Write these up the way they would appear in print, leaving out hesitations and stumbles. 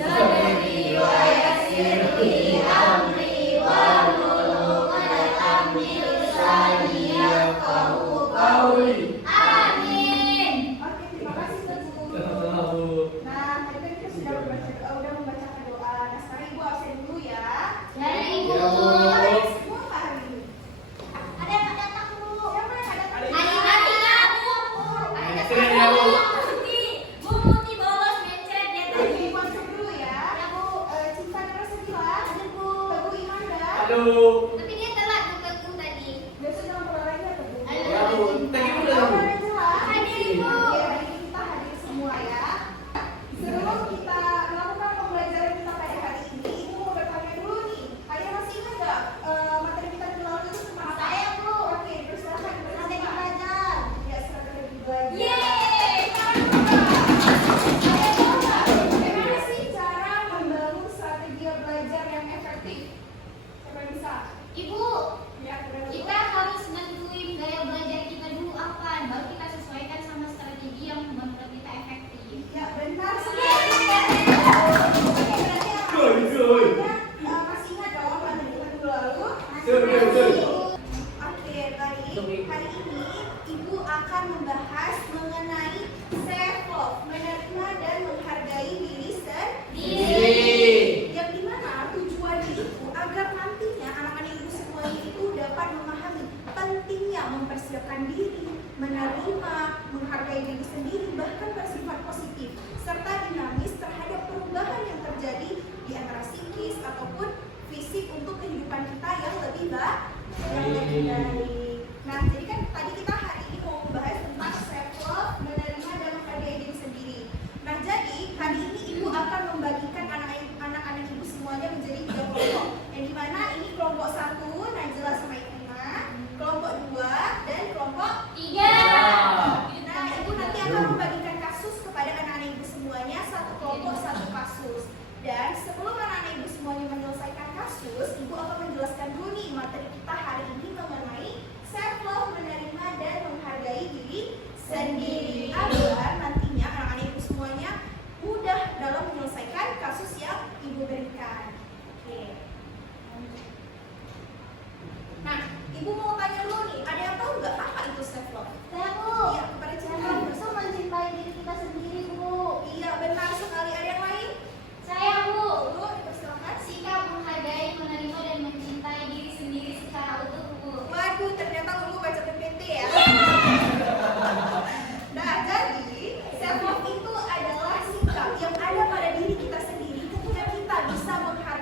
صدري ويسر لي أمري واحلل عقدة من لساني يفقهوا قولي. Amin. Oke, terima kasih Bu. Sama-sama, Bu. Nah, tadi kan kita sudah membacakan doa. Nah, sekarang Ibu absen dulu ya. Dari Ibu. Ya, Bu. Kalian semua Pak hari ini. Ada yang datang Bu. Siapa yang ada? Adik-adiknya Bu. Keren ya, Bu. Bu Muti bolos mencret dia Oke, tadi. Ibu absen dulu ya. Ya Bu. Cinta Rasabila. Ada Bu. Teguh Imanda. Halo. Tapi dia telat Bu Teguh tadi. Besok jangan keluar lagi ya Teguh. Ya, Bu. Tadi Bu udah, Bu. Hadir Bu. Ya, hari ini kita hadir semua ya. Sebelum kita melakukan pembelajaran kita pada hari ini, Ibu mau bertanya dulu nih. Kalian masih ingat nggak materi kita di lalu itu tentang apa? Saya Bu. Oke, persilakan Strategi bersilakan. belajar. Ya, strategi belajar. Yeay. Bagaimana sih cara membangun strategi belajar yang efektif? Siapa yang bisa? Ibu, Ya, kita harus nentuin gaya belajar kita dulu apa, baru kita sesuaikan sama strategi yang menurut kita efektif. Ya, benar sekali. Oke, berarti apa? Betul. Masih ingat dong materi kita minggu lalu? Betul. Oke, baik. Hari ini Ibu akan membahas mengenai self love, menerima dan menghargai diri sendiri. Yang dimana tujuannya itu agar nantinya anak-anak Ibu semuanya itu dapat memahami pentingnya mempersiapkan diri, menerima, menghargai diri sendiri, bahkan bersifat positif serta dinamis terhadap perubahan yang terjadi di antara psikis ataupun fisik untuk kehidupan kita yang lebih baik. Nah, jadi kan tadi kita hari ini mau membahas tentang self love, menerima dan menghargai diri sendiri. Nah, jadi hari ini Ibu akan membagikan anak-anak Ibu semuanya menjadi 3 kelompok. Yang dimana ini kelompok 1, Najla sama Ikma, kelompok 2 dan kelompok 3. Nah, Ibu nanti akan membagikan kasus kepada anak-anak Ibu semuanya, satu kelompok satu kasus. Dan sebelum anak-anak Ibu semuanya menyelesaikan kasus, Ibu akan menjelaskan dulu nih materi kita hari ini mengenai self love, menerima dan menghargai diri sendiri agar nantinya anak-anak Ibu semuanya mudah dalam menyelesaikan kasus yang Ibu berikan. Oke. Nah, Ibu mau tanya dulu nih, ada yang tahu nggak apa itu self love? Saya Bu. Iya, kepada Self siapa? love itu mencintai diri kita sendiri Bu. Iya, benar sekali. Ada yang lain? Saya Bu. Dulu, dipersilakan. Sikap menghargai, menerima dan mencintai diri sendiri secara utuh Bu. Waduh, ternyata Lulu baca PPT ya. Nah, jadi self love itu adalah sikap yang ada pada diri kita sendiri ketika kita bisa menghargai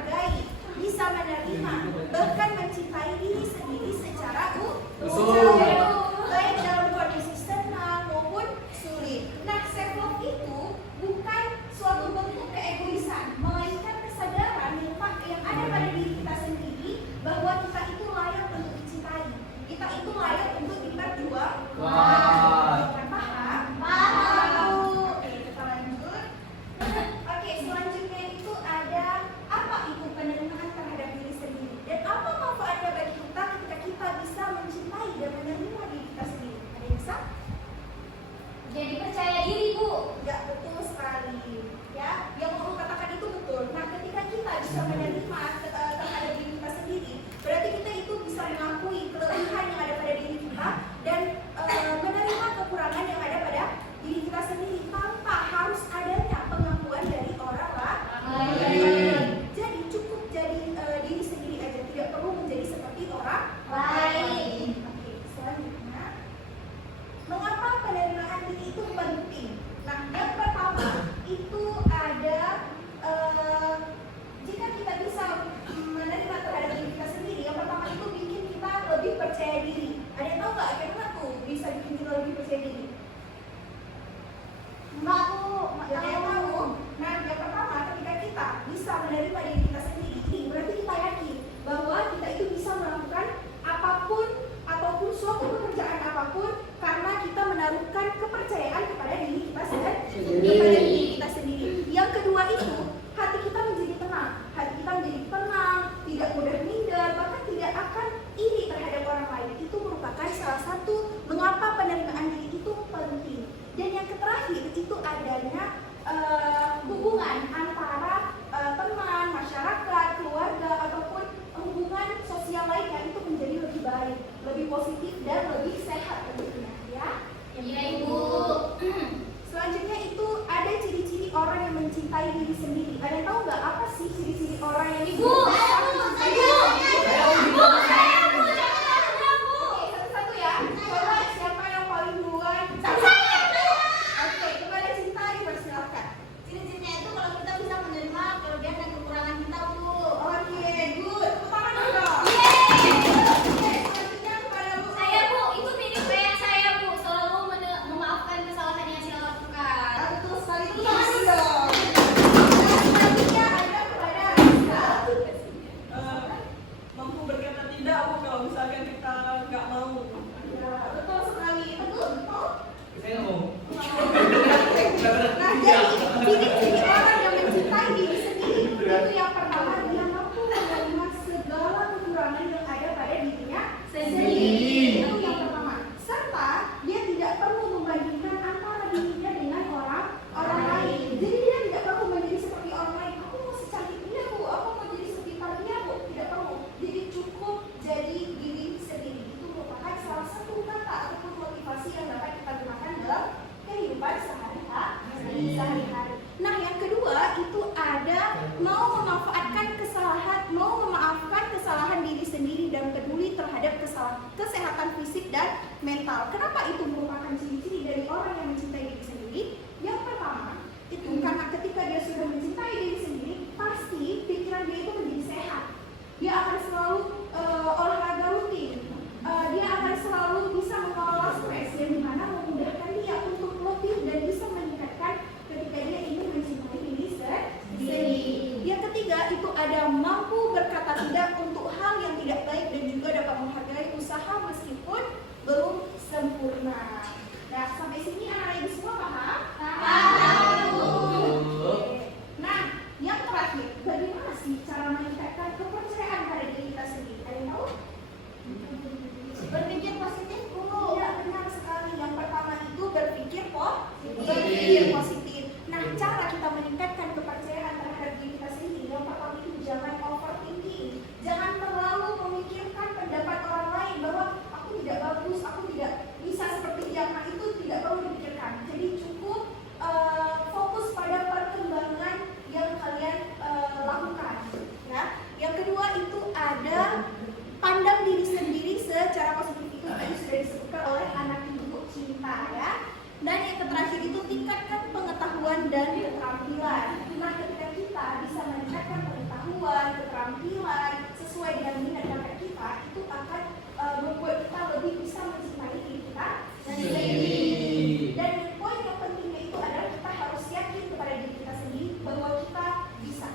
mencintai diri sendiri. Ada yang tahu nggak apa sih ciri-ciri orang yang Ibu, mencintai diri sendiri? Bu, saya Bu. Oke, satu-satu ya. Coba siapa yang paling duluan? Oke, kepada Cinta dipersilakan. Ciri-cirinya itu kalau kita bisa menerima kelebihan dan kekurangan kita, Bu. Oke, good. Tepuk tangan dong. Oke, selanjutnya kepada Bu. Saya Bu, itu mirip kayak saya Bu, selalu memaafkan kesalahan yang saya lakukan. Betul sekali. Tepuk tangan dong. Selanjutnya ada kepada Rizka. Mampu berkata tidak Bu kalau misalkan kita nggak mau. Ya, betul sekali. Betul, betul. Saya nggak mau. Nah, jadi ciri-ciri orang yang mencintai diri sendiri itu yang pertama dia mampu menerima segala kekurangan yang ada pada dirinya sendiri. Itu yang pertama. Serta dia tidak perlu membandingkan antara dirinya dengan orang lain. Jadi dia tidak perlu menjadi seperti orang lain. Aku mau secantik dia Bu, aku mau jadi sekitar dia Bu. Tidak perlu. Jadi cukup jadi diri sendiri. Itu merupakan salah satu kata ataupun motivasi yang dapat kita gunakan dalam kehidupan sehari-hari. Nah, yang kedua itu ada mau memaafkan kesalahan diri sendiri dan peduli terhadap kesehatan fisik dan mental. Kenapa itu merupakan ciri-ciri dari orang yang mencintai diri sendiri? Yang pertama, itu karena ketika dia sudah mencintai diri sendiri, pasti pikiran dia itu menjadi sehat. Dia akan selalu olahraga rutin. Dia akan selalu bisa mengelola stres yang dimana memudahkan dia untuk lebih dan bisa meningkatkan ketika dia ingin mencintai diri sendiri. Yang ketiga itu ada mampu berkata tidak untuk hal yang tidak baik dan juga dapat menghargai usaha meskipun belum sempurna. Nah, sampai sini anak-anak ibu semua paham? Oke. Nah, yang terakhir, bagaimana sih cara meningkatkan kepercayaan pada diri kita sendiri? Ada yang tahu? Berpikir positif dulu. Ya, benar sekali. Yang pertama itu berpikir positif. Nah, cara kita meningkatkan kepercayaan terhadap diri kita sendiri, yang pertama itu jangan overthinking. Jangan terlalu memikirkan pendapat orang lain bahwa aku tidak bagus, aku tidak bisa seperti dia. Nah, itu tidak perlu dipikirkan. Jadi cukup fokus pada perkembangan yang kalian lakukan. Ya. Yang kedua itu ada pandang diri sendiri secara positif. Itu tadi sudah disebutkan oleh anak ibu Cinta ya. Dan yang terakhir itu tingkatkan pengetahuan dan keterampilan. Nah, ketika kita bisa meningkatkan pengetahuan, keterampilan sesuai dengan minat bakat kita, itu akan membuat kita lebih bisa mencintai diri kita sendiri. Dan poin yang pentingnya itu adalah kita harus yakin kepada diri kita sendiri bahwa kita bisa.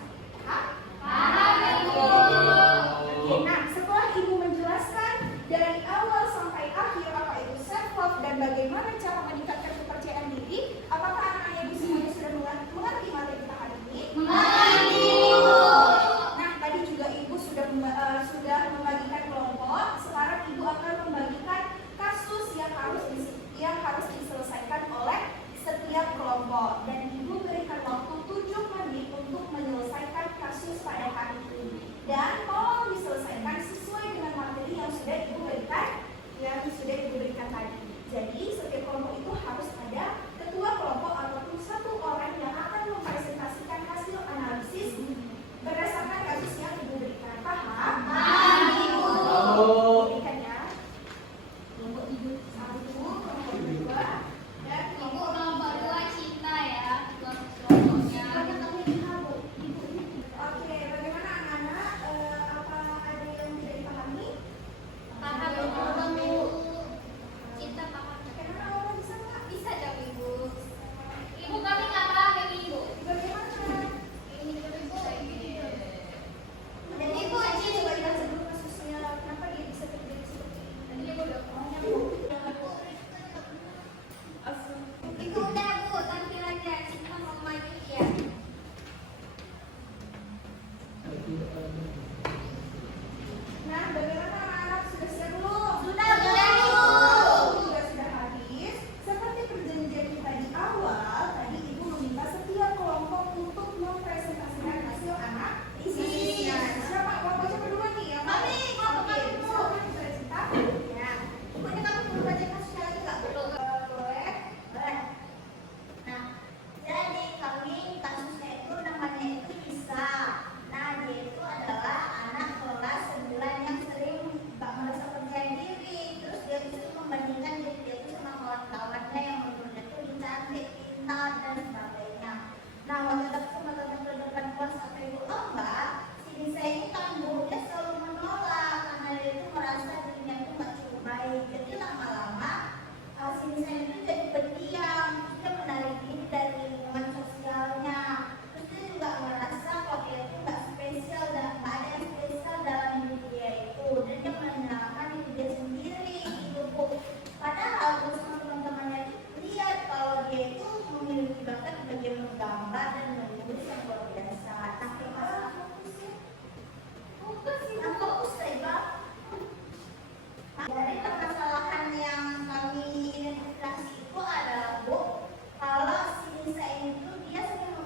Nah, setelah ibu menjelaskan dari awal sampai akhir apa itu self love dan bagaimana cara meningkatkan kepercayaan diri, apakah anak-anak ibu semuanya sudah mengerti materi kita hari ini? Mengerti. Nah, tadi juga ibu sudah membagikan kelompok.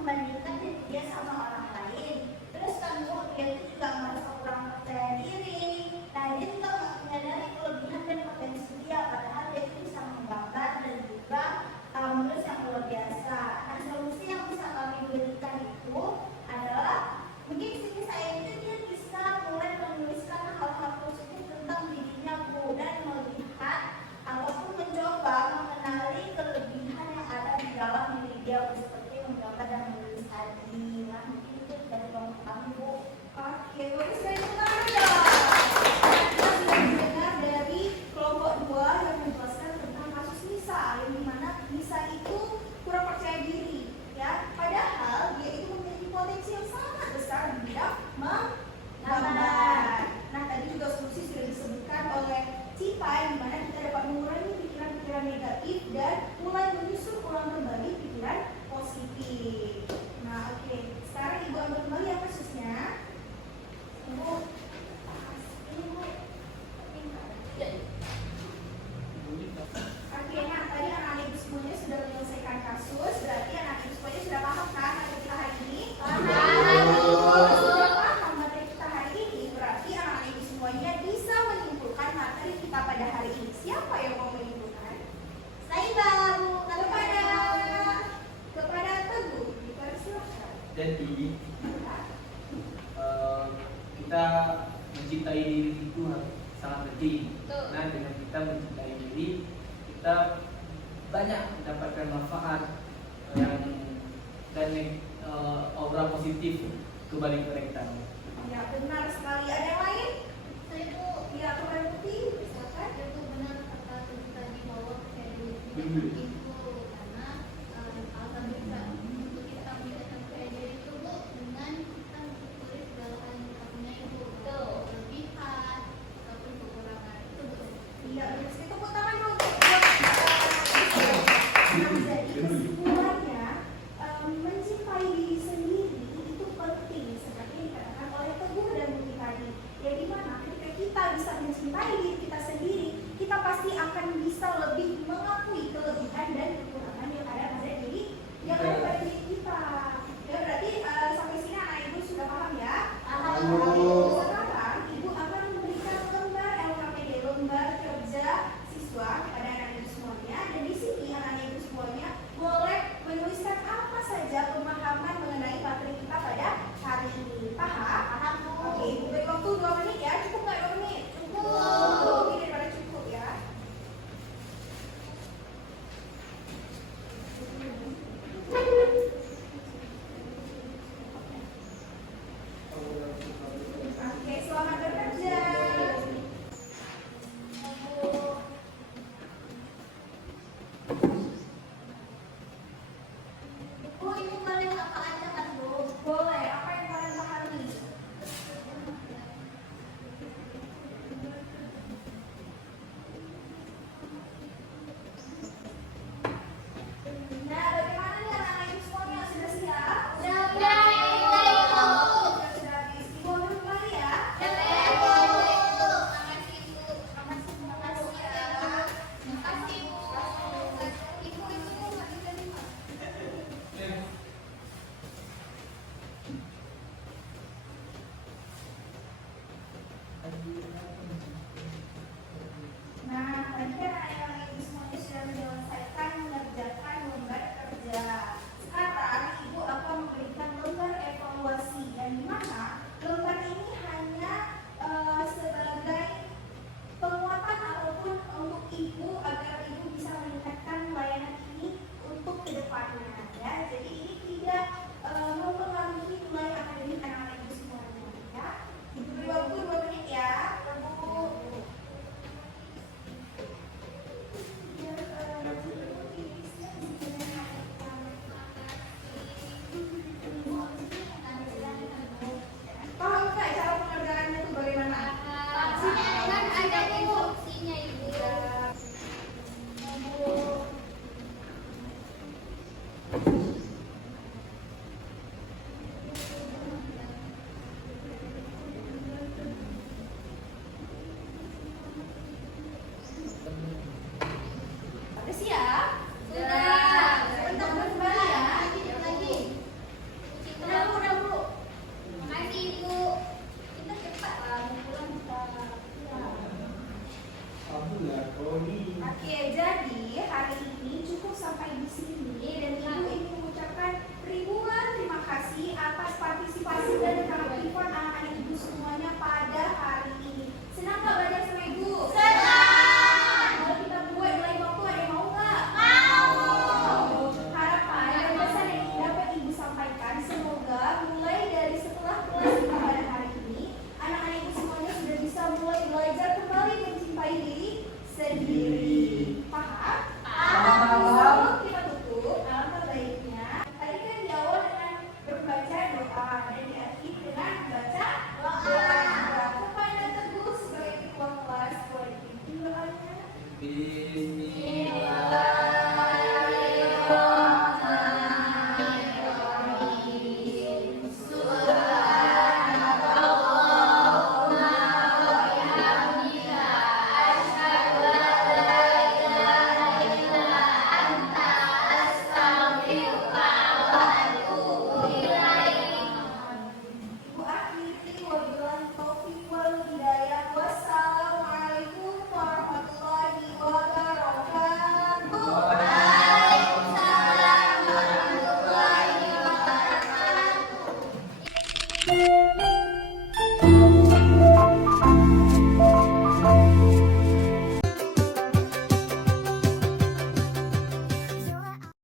membandingkan diri dia sama orang lain. Terus dia itu juga merasa kurang percaya diri. Nah, dia juga nggak menyadari kelebihan dan potensi dia, padahal dia itu bisa membanggakan dan juga menulis yang luar biasa. Nah, solusi yang bisa kami berikan itu adalah mungkin sini saya itu dia bisa mulai menuliskan hal-hal positif tentang dirinya, Bu, dan melihat ataupun mencoba mengenali kelebihan yang ada di dalam diri dia, Bu, seperti menggambar dan menulis tadi. Nah, mungkin itu dari kelompok kami, Bu. Oke, boleh saya dengar dong. Kita sudah mendengar dari kelompok 2 yang menjelaskan tentang kasus Nisa, yang dimana Nisa itu kurang percaya diri, ya. Padahal dia itu memiliki potensi yang sangat besar di bidang menggambar. Nah, tadi juga solusi sudah disebutkan oleh Cipa, yang dimana kita dapat mengurangi pikiran-pikiran negatif dan mulai menyusun ulang kembali pikiran positif. Nah, oke. Sekarang Ibu ambil kembali ya kasusnya. Ibu, ini Bu. Oke, nah tadi anak-anak ibu semuanya sudah menyelesaikan kasus. Berarti anak ibu semuanya sudah paham kan materi kita hari ini? Sudah paham materi kita hari ini. Berarti anak-anak ibu semuanya bisa menyimpulkan materi kita pada hari ini. Siapa yang mau menyimpulkan? Saya baru kepada Teguh. Dipersilakan. Jadi kita mencintai diri itu sangat penting. Nah, dengan kita mencintai diri, kita banyak mendapatkan manfaat dan aura positif kembali kepada kita. Ya, benar sekali. Ada yang lain? Saya Bu, Ya, kepada Putih. Silakan. itu benar kata Tuhan tadi bahwa saya dulu Hmm.